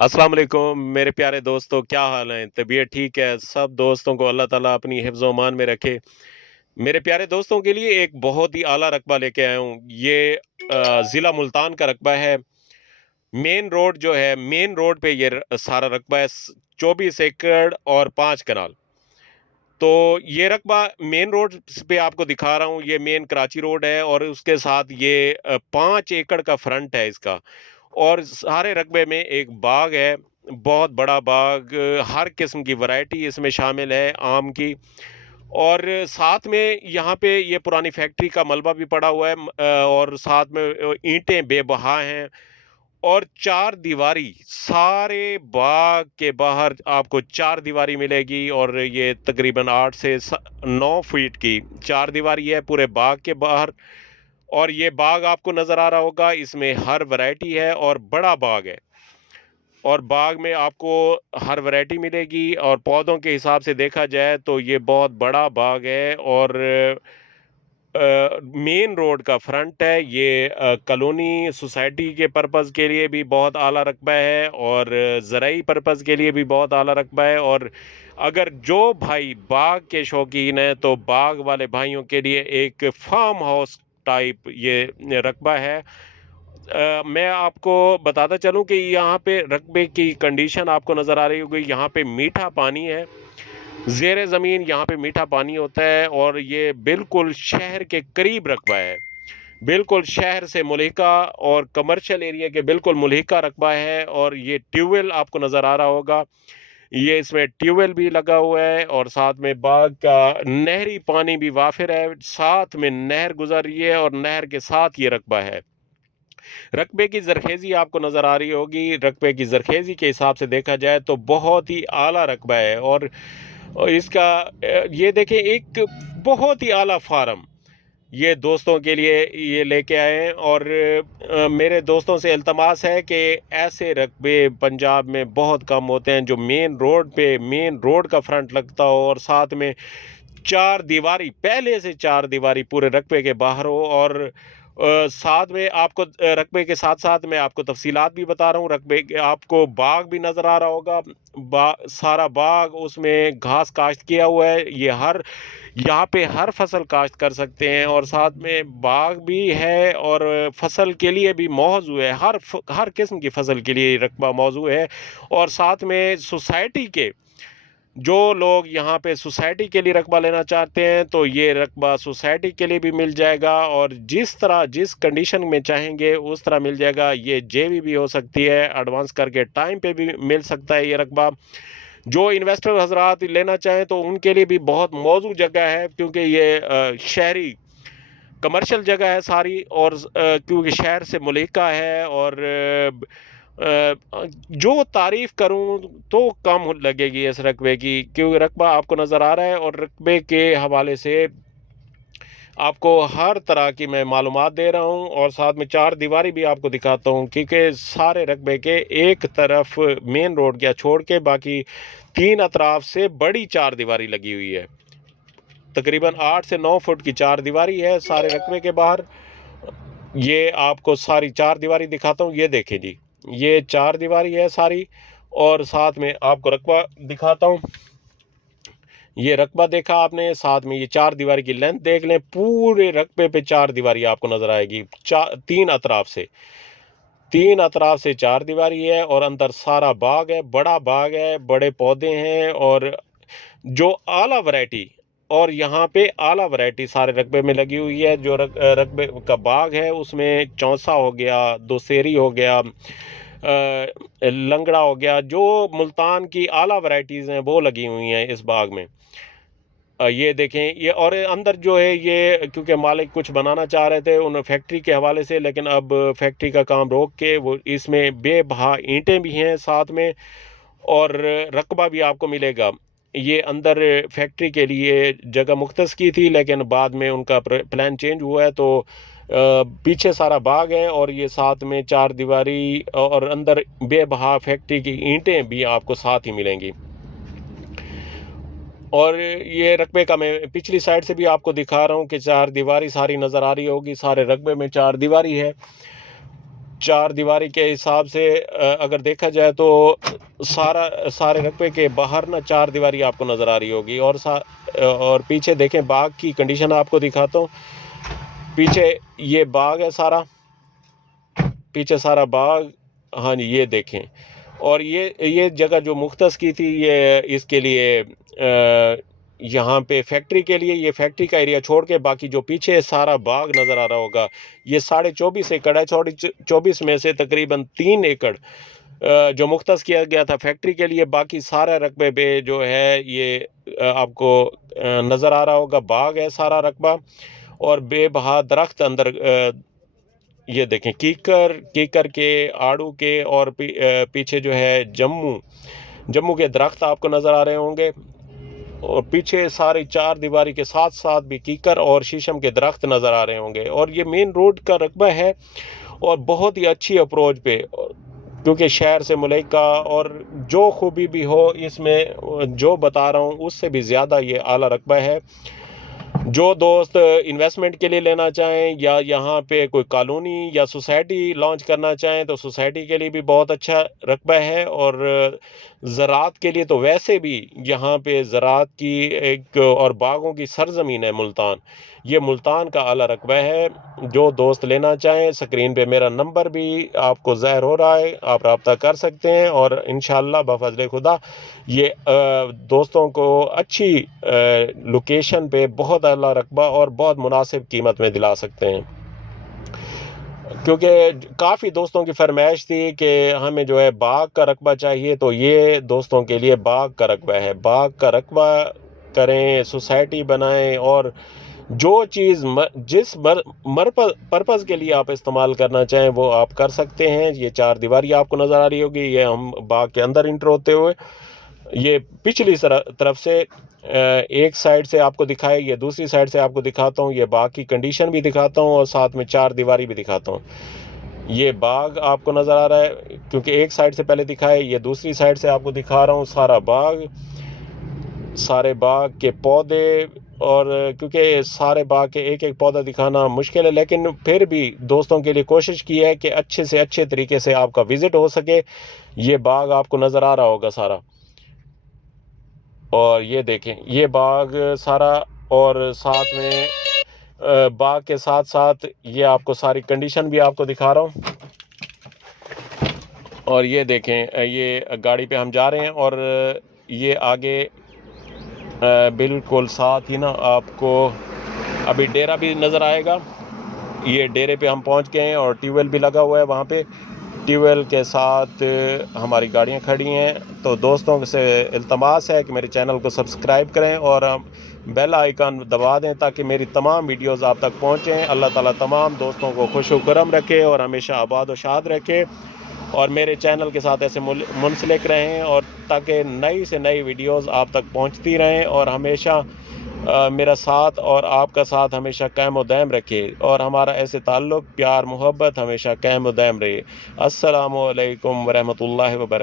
अस्सलाम वालेकुम मेरे प्यारे दोस्तों, क्या हाल है? तबीयत ठीक है? सब दोस्तों को अल्लाह ताला अपनी हिफ्ज़ ओ अमान में रखे। मेरे प्यारे दोस्तों के लिए एक बहुत ही आला रकबा लेके आया हूँ। ये ज़िला मुल्तान का रकबा है। मेन रोड पे ये सारा रकबा है। 24 एकड़ और 5 कनाल। तो ये रकबा मेन रोड पे आपको दिखा रहा हूँ। ये मेन कराची रोड है और उसके साथ ये 5 एकड़ का फ्रंट है इसका। और सारे रकबे में एक बाग है, बहुत बड़ा बाग। हर किस्म की वैरायटी इसमें शामिल है आम की। और साथ में यहाँ पे ये पुरानी फैक्ट्री का मलबा भी पड़ा हुआ है, और साथ में ईंटें बेबहा हैं। और चार दीवारी सारे बाग के बाहर आपको चार दीवारी मिलेगी, और ये तकरीबन 8 से 9 फीट की चार दीवारी है पूरे बाग के बाहर। और ये बाग आपको नजर आ रहा होगा, इसमें हर वैरायटी है और बड़ा बाग है। और बाग में आपको हर वैरायटी मिलेगी, और पौधों के हिसाब से देखा जाए तो ये बहुत बड़ा बाग है। और मेन रोड का फ्रंट है ये। कॉलोनी सोसाइटी के पर्पज़ के लिए भी बहुत आला रकबा है, और ज़राई पर्पज़ के लिए भी बहुत आला रकबा है। और अगर जो भाई बाग के शौकीन हैं तो बाग वाले भाइयों के लिए एक फार्म हाउस टाइप ये रकबा है। मैं आपको बताता चलूं कि यहाँ पे रकबे की कंडीशन आपको नज़र आ रही होगी। यहाँ पे मीठा पानी है, ज़ेरे ज़मीन यहाँ पे मीठा पानी होता है। और ये बिल्कुल शहर के करीब रकबा है, बिल्कुल शहर से मुल्हिका और कमर्शियल एरिया के बिल्कुल मुल्हिका रकबा है। और ये ट्यूबवेल आपको नज़र आ रहा होगा, ये इसमें ट्यूबवेल भी लगा हुआ है। और साथ में बाग का नहरी पानी भी वाफिर है, साथ में नहर गुजर रही है और नहर के साथ ये रकबा है। रकबे की ज़रखेज़ी आपको नज़र आ रही होगी। रकबे की ज़रखेज़ी के हिसाब से देखा जाए तो बहुत ही आला रकबा है। और इसका ये देखें, एक बहुत ही आला फार्म ये दोस्तों के लिए ये लेके आए हैं। और मेरे दोस्तों से इल्तमास है कि ऐसे रकबे पंजाब में बहुत कम होते हैं, जो मेन रोड का फ्रंट लगता हो, और साथ में चार दीवारी, पहले से चार दीवारी पूरे रकबे के बाहर हो। और साथ में आपको रकबे के साथ साथ मैं आपको तफसीलात भी बता रहा हूँ। रकबे के आपको बाग भी नज़र आ रहा होगा, सारा बाग, उसमें घास काश्त किया हुआ है। यहाँ पे हर फसल काश्त कर सकते हैं, और साथ में बाग भी है, और फसल के लिए भी मौजू है। हर किस्म की फसल के लिए रकबा मौजू है। और साथ में सोसाइटी के जो लोग यहाँ पे सोसाइटी के लिए रकबा लेना चाहते हैं तो ये रकबा सोसाइटी के लिए भी मिल जाएगा, और जिस कंडीशन में चाहेंगे उस तरह मिल जाएगा। ये जेवी भी हो सकती है, एडवांस करके टाइम पे भी मिल सकता है ये रकबा। जो इन्वेस्टर हजरात लेना चाहें तो उनके लिए भी बहुत मौजूद जगह है, क्योंकि ये शहरी कमर्शियल जगह है सारी। और क्योंकि शहर से मुल्हिका है। और जो तारीफ करूं तो कम लगेगी इस रकबे की, क्योंकि रकबा आपको नज़र आ रहा है। और रकबे के हवाले से आपको हर तरह की मैं मालूमात दे रहा हूं, और साथ में चार दीवारी भी आपको दिखाता हूं, क्योंकि सारे रकबे के एक तरफ मेन रोड क्या छोड़ के बाकी तीन अतराफ से बड़ी चार दीवारी लगी हुई है। तकरीबन 8 से 9 फुट की चार दीवारी है सारे रकबे के बाहर। ये आपको सारी चार दीवारी दिखाता हूँ, ये देखें जी, ये चार दीवारी है सारी। और साथ में आपको रकबा दिखाता हूँ। ये रकबा देखा आपने, साथ में ये चार दीवारी की लेंथ देख लें। पूरे रकबे पे चार दीवारी आपको नजर आएगी, तीन अतराफ से चार दीवारी है। और अंदर सारा बाग है, बड़ा बाग है, बड़े पौधे हैं। और जो आला वैरायटी, और यहाँ पे आला वैरायटी सारे रकबे में लगी हुई है। जो रकबे का बाग है उसमें चौसा हो गया, दोसेरी हो गया, लंगड़ा हो गया, जो मुल्तान की आला वैरायटीज़ हैं वो लगी हुई हैं इस बाग में। ये देखें, ये और अंदर जो है ये, क्योंकि मालिक कुछ बनाना चाह रहे थे उन फैक्ट्री के हवाले से, लेकिन अब फैक्ट्री का काम रोक के वो इसमें बेबहा ईंटें भी हैं साथ में, और रकबा भी आपको मिलेगा। ये अंदर फैक्ट्री के लिए जगह मुख्तस की थी, लेकिन बाद में उनका प्लान चेंज हुआ है। तो पीछे सारा बाग है, और ये साथ में चार दीवारी, और अंदर बेबहा फैक्ट्री की ईंटें भी आपको साथ ही मिलेंगी। और ये रकबे का मैं पिछली साइड से भी आपको दिखा रहा हूँ कि चार दीवारी सारी नज़र आ रही होगी। सारे रकबे में चार दीवारी है। चार दीवारी के हिसाब से अगर देखा जाए तो सारे रकबे के बाहर ना चार दीवारी आपको नज़र आ रही होगी। और पीछे देखें, बाग की कंडीशन आपको दिखाता हूँ। पीछे ये बाग है सारा, पीछे सारा बाग। हाँ जी, ये देखें। और ये जगह जो मुख्तस की थी, ये इसके लिए यहाँ पे फैक्ट्री के लिए, ये फैक्ट्री का एरिया छोड़ के बाकी जो पीछे सारा बाग नज़र आ रहा होगा, ये 24.5 एकड़ है। 24 में से तकरीबन 3 एकड़ जो मुख्तस किया गया था फैक्ट्री के लिए। बाकी सारा रकबे पे जो है ये आपको नज़र आ रहा होगा, बाग है सारा रकबा। और बेबहा दरख्त अंदर ये देखें, कीकर के, आड़ू के, और पीछे जो है जम्मू के दरख्त आपको नज़र आ रहे होंगे। और पीछे सारी चार दीवारी के साथ साथ भी कीकर और शीशम के दरख्त नज़र आ रहे होंगे। और ये मेन रोड का रकबा है और बहुत ही अच्छी अप्रोच पे, क्योंकि शहर से मुल्का, और जो खूबी भी हो इसमें, जो बता रहा हूँ उससे भी ज़्यादा ये आला रकबा है। जो दोस्त इन्वेस्टमेंट के लिए लेना चाहें या यहाँ पे कोई कॉलोनी या सोसाइटी लॉन्च करना चाहें तो सोसाइटी के लिए भी बहुत अच्छा रकबा है। और ज़राअत के लिए तो वैसे भी यहाँ पे ज़राअत की एक और बागों की सरज़मीन है मुल्तान। ये मुल्तान का आला रकबा है। जो दोस्त लेना चाहें, स्क्रीन पे मेरा नंबर भी आपको ज़ाहिर हो रहा है, आप रब्ता कर सकते हैं। और इंशाअल्लाह बफ़ज़्ल खुदा ये दोस्तों को अच्छी लोकेशन पे बहुत आला रकबा और बहुत मुनासिब कीमत में दिला सकते हैं। क्योंकि काफ़ी दोस्तों की फरमाइश थी कि हमें जो है बाग का रकबा चाहिए, तो ये दोस्तों के लिए बाग का रकबा है। बाग का रकबा करें, सोसाइटी बनाएं, और जो चीज़ जिस पर्पज़ के लिए आप इस्तेमाल करना चाहें वो आप कर सकते हैं। ये चार दीवारी आपको नज़र आ रही होगी, ये हम बाग के अंदर इंटर होते हुए ये पिछली तरफ से एक साइड से आपको दिखाए, ये दूसरी साइड से आपको दिखाता हूँ। ये बाग की कंडीशन भी दिखाता हूँ और साथ में चार दीवारी भी दिखाता हूँ। ये बाग आपको नज़र आ रहा है, क्योंकि एक साइड से पहले दिखाए, ये दूसरी साइड से आपको दिखा रहा हूँ सारा बाग, सारे बाग के पौधे। और क्योंकि सारे बाग के एक एक पौधा दिखाना मुश्किल है, लेकिन फिर भी दोस्तों के लिए कोशिश की है कि अच्छे से अच्छे तरीके से आपका विज़िट हो सके। ये बाग आपको नज़र आ रहा होगा सारा। और ये देखें, ये बाग सारा, और साथ में बाग के साथ साथ ये आपको सारी कंडीशन भी आपको दिखा रहा हूँ। और ये देखें, ये गाड़ी पे हम जा रहे हैं और ये आगे बिल्कुल साथ ही ना आपको अभी डेरा भी नज़र आएगा। ये डेरे पे हम पहुंच गए हैं और ट्यूबवेल भी लगा हुआ है वहाँ पे। ट्यूबवेल के साथ हमारी गाड़ियाँ खड़ी हैं। तो दोस्तों से इल्तमास है कि मेरे चैनल को सब्सक्राइब करें और बेल आइकन दबा दें ताकि मेरी तमाम वीडियोस आप तक पहुँचें। अल्लाह ताला तमाम दोस्तों को खुश व करम रखे और हमेशा आबाद व शाद रखे, और मेरे चैनल के साथ ऐसे मुंसलिक रहें, और ताकि नई से नई वीडियोस आप तक पहुंचती रहें, और हमेशा मेरा साथ और आपका साथ हमेशा कायम व दायम रखे, और हमारा ऐसे ताल्लुक़, प्यार, मोहब्बत हमेशा कायम व दायम रहे। अस्सलामु अलैकुम व रहमतुल्लाहि व बरकातहू।